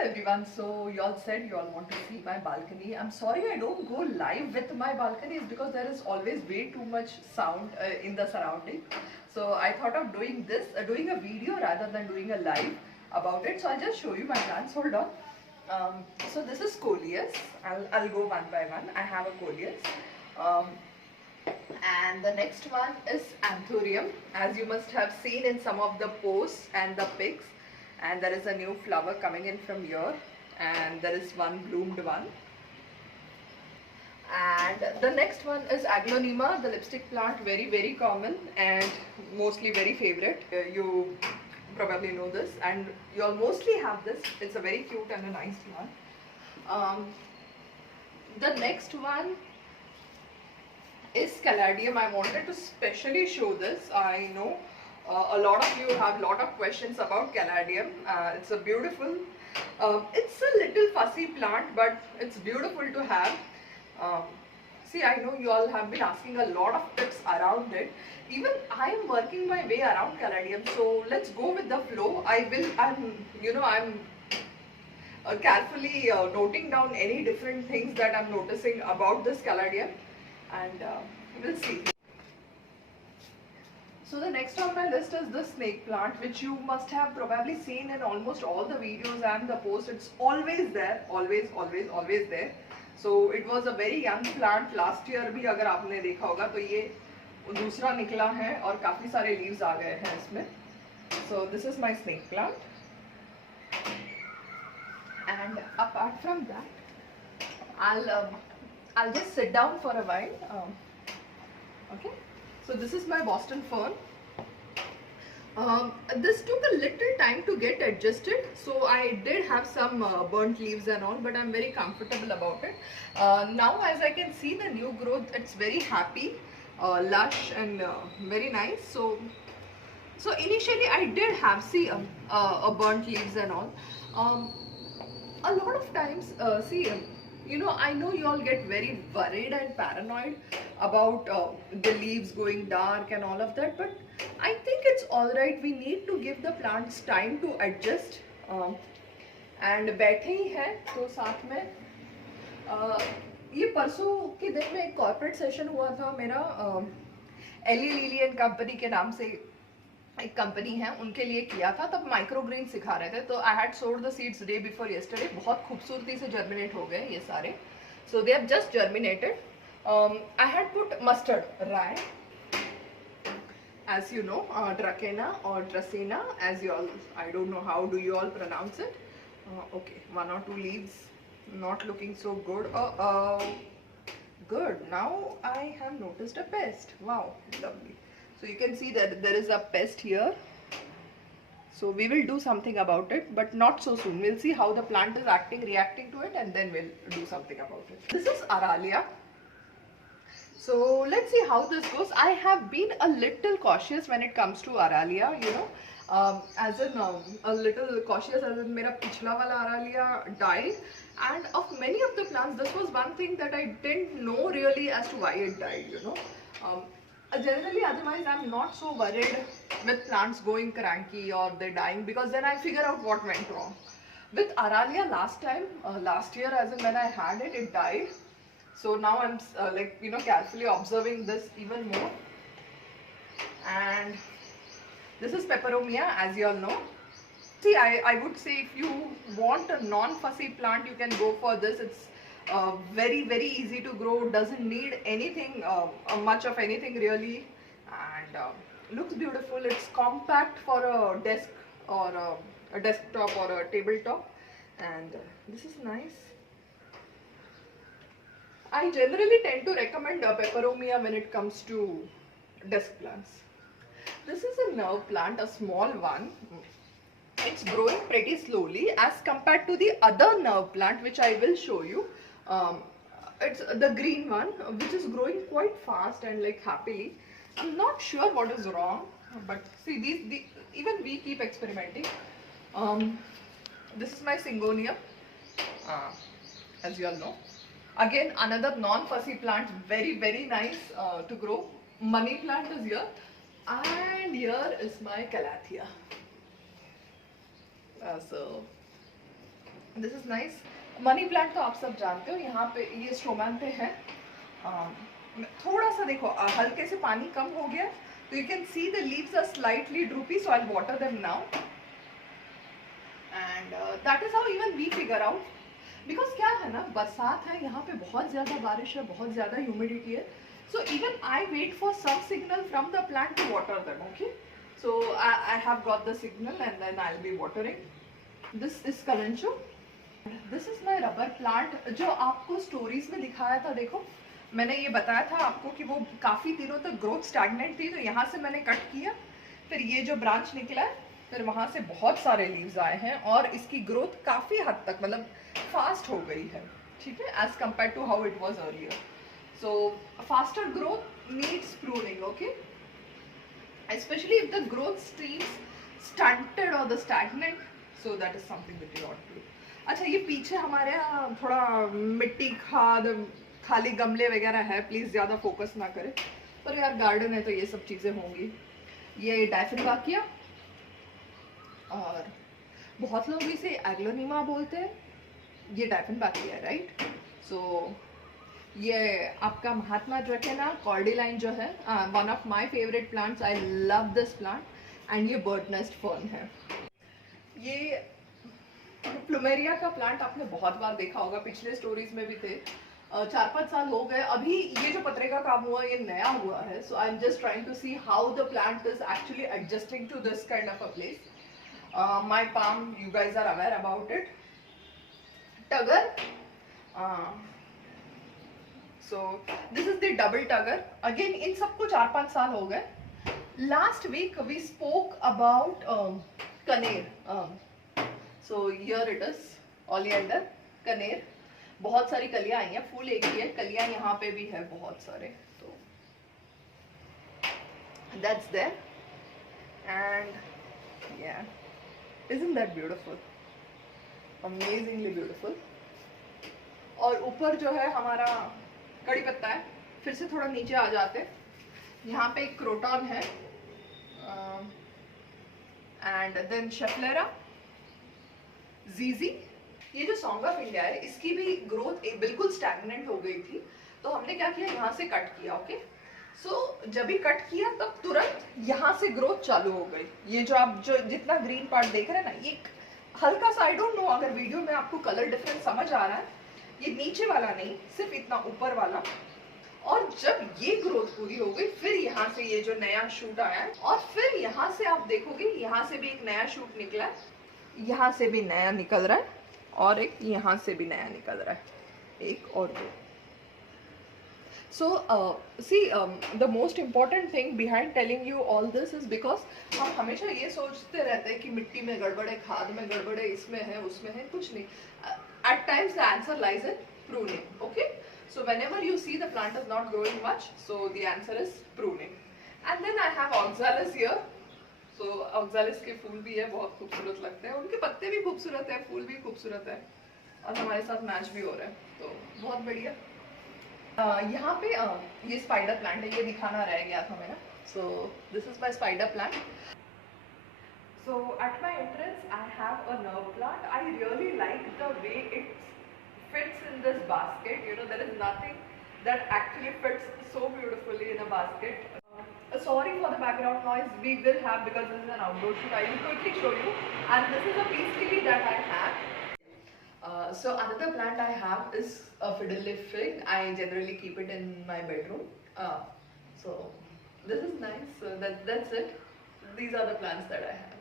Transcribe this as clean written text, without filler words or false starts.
everyone. So you all said you all want to see my balcony. I'm sorry I don't go live with my balconies because there is always way too much sound in the surrounding. So I thought of doing this, doing a video rather than doing a live about it. So I'll just show you my plants. Hold on. So this is coleus. I'll go one by one. I have a coleus. And the next one is anthurium, as you must have seen in some of the posts and the pics. And there is a new flower coming in from here, and there is one bloomed one. And the next one is Aglaonema, the lipstick plant, very common and mostly very favorite. You probably know this, and you all mostly have this. It's a very cute and a nice one. The next one is Caladium. I wanted to specially show this. I know a lot of you have a lot of questions about Caladium. It's a beautiful, it's a little fussy plant, but it's beautiful to have. See, I know you all have been asking a lot of tips around it. Even I am working my way around Caladium, so let's go with the flow. I'm carefully noting down any different things that I'm noticing about this Caladium, and we'll see. So the next on my list is the snake plant, which you must have probably seen in almost all the videos and the posts. It's always there, always there. So it was a very young plant. Last year भी अगर आपने देखा होगा तो ये दूसरा निकला है और काफी सारे leaves आ गए हैं इसमें. So this is my snake plant. And apart from that, I'll just sit down for a while. Okay. So this is my Boston fern. This took a little time to get adjusted, so I did have some burnt leaves and all, but I'm very comfortable about it. Now as I can see the new growth, it's very happy, lush and very nice. So initially I did have a burnt leaves and all. A lot of times, I know you all get very worried and paranoid about the leaves going dark and all of that, but I think it's alright. We need to give the plants time to adjust. And बैठे ही हैं तो साथ में ये परसों के दिन में एक कॉर्पोरेट सेशन हुआ था मेरा एली लिली एंड कंपनी के नाम से एक कंपनी है, उनके लिए किया था. तब माइक्रो ग्रीन सिखा रहे थे. तो I had sowed the seeds day before yesterday. बहुत खूबसूरती से जर्मिनेट हो गए ये सारे. So they have just germinated. I had put mustard rai, as you know, Dracena or Dracena, as you all, I don't know how do you all pronounce it. Okay, one or two leaves not looking so good. Good. Now I have noticed a pest. Wow, lovely. So you can see that there is a pest here. So we will do something about it, but not so soon. We'll see how the plant is reacting to it, and then we'll do something about it. This is Aralia. So let's see how this goes. I have been a little cautious when it comes to Aralia, as in a little cautious as in मेरा पिछला वाला Aralia died, and of many of the plants, this was one thing that I didn't know really as to why it died. Generally, otherwise I'm not so worried with plants going cranky or they dying, because then I figure out what went wrong. With Aralia last year, as in when I had it, it died. So now I'm carefully observing this even more. And this is Peperomia, as you all know. See, I would say if you want a non-fussy plant, you can go for this. It's very easy to grow, doesn't need anything, much of anything really, and looks beautiful. It's compact for a desk or a desktop or a tabletop, and this is nice. I generally tend to recommend Peperomia when it comes to desk plants. This is a nerve plant, a small one. It's growing pretty slowly as compared to the other nerve plant, which I will show you. It's the green one, which is growing quite fast and like happily. I'm not sure what is wrong, but see, even we keep experimenting. This is my Syngonium, as you all know. Again, another non-fussy plant, very nice to grow. Money plant is here, and here is my Calathea. So this is nice. Money plant तो आप सब जानते हो, यहाँ पे ये Strowman पे है। थोड़ा सा देखो हल्के से पानी कम हो गया, तो you can see the leaves are slightly droopy, so I water them now and that is how even we figure out. Because क्या है ना, बरसात है यहाँ पे, बहुत ज़्यादा बारिश है, बहुत ज़्यादा ह्यूमिडिटी है, so even I wait for some signal from the plant to water them. Okay, so I have got the signal and then I'll be watering. This is Kalancho. This is my rubber plant जो आपको stories में दिखाया था। देखो मैंने ये बताया था आपको कि वो काफ़ी दिनों तक ग्रोथ स्टैग्नेंट थी, तो यहाँ से मैंने कट किया, फिर ये जो ब्रांच निकला है, फिर वहाँ से बहुत सारे लीव्स आए हैं और इसकी ग्रोथ काफ़ी हद तक मतलब फास्ट हो गई है, ठीक है, as compare to how it was earlier. So faster growth needs pruning, okay? Especially if the growth seems stunted or the stagnant, so that is something that you ought to do. अच्छा, ये पीछे हमारे यहाँ थोड़ा मिट्टी खाद खाली गमले वगैरह है, प्लीज ज्यादा फोकस ना करें, पर यार गार्डन है तो ये सब चीजें होंगी। ये डायफिनबाकिया, और बहुत लोग इसे एग्लोनिमा बोलते हैं, ये डायफिनबाकिया है, राइट? सो ये आपका महात्मा ड्रैकेना कॉर्डिलाइन जो है, one of my favourite plants, I love this plant, and ये बर्ड नेस्ट फर्न है। ये प्लूमेरिया का प्लांट आपने बहुत बार देखा होगा, पिछले स्टोरीज में भी थे। 4-5 साल हो गए, अभी ये जो पत्रे का काम हुआ ये नया हुआ है, so I am just trying to see how the plant is actually adjusting to this kind of a place. My palm, you guys are aware about it. Tagar, so this is the double tugger, again इन सबको 4-5 साल हो गए। last week we spoke about कनेर, so here it is, oleander, कनेर, बहुत सारी कलियां आई हैं, फूल एक ही है, कलियां यहाँ पे भी है बहुत सारे, तो that's there and yeah, isn't that beautiful, amazingly beautiful। और ऊपर जो है हमारा कड़ी पत्ता है, फिर से थोड़ा नीचे आ जाते, यहाँ पे एक क्रोटॉन है, एंड देन शेफलेरा, जीजी। ये जो सॉन्ग ऑफ इंडिया है, इसकी भी ग्रोथ बिल्कुल स्टैग्नेंट हो गई थी, तो हमने क्या किया, यहाँ से कट किया। ओके, सो जब भी कट किया तब तुरंत यहाँ से ग्रोथ चालू हो गई। ये जो आप जो जितना ग्रीन पार्ट देख रहे हैं ना, ये हल्का सा, आई डोंट नो अगर वीडियो में आपको कलर डिफरेंस समझ आ रहा है, ये नीचे वाला नहीं, सिर्फ इतना ऊपर वाला। और जब ये ग्रोथ पूरी हो गई, फिर यहाँ से ये जो नया शूट आया है, और फिर यहाँ से आप देखोगे यहाँ से भी एक नया शूट निकला है, यहाँ से भी नया निकल रहा है, और एक यहाँ से भी नया निकल रहा है, एक और दो। So see, the most important thing behind telling you all this is because हम हमेशा ये सोचते रहते हैं कि मिट्टी में गड़बड़ है, खाद में गड़बड़ है, इसमें है, उसमें है, कुछ नहीं। At times the answer lies in pruning. Okay, so whenever you see the plant is not growing much, so the answer is pruning. And then I have oxalis here. So oxalis के फूल भी है, बहुत खूबसूरत लगते हैं, उनके पत्ते भी खूबसूरत है, फूल भी खूबसूरत है, और हमारे साथ मैच भी हो रहा है, तो बहुत बढ़िया। यहाँ पे ये स्पाइडर प्लांट है, ये दिखाना रह गया था मेरा। So this is my spider plant. So at my entrance I have a nerve plant. I really like the way it fits in this basket. You know, there is nothing that actually fits so beautifully in a basket. Sorry for the background noise, we will have, because this is an outdoor shoot. I will quickly show you, and this is a peace lily that I have. So another plant I have is a fiddle leaf fig. I generally keep it in my bedroom. So this is nice. So that's it. These are the plants that I have.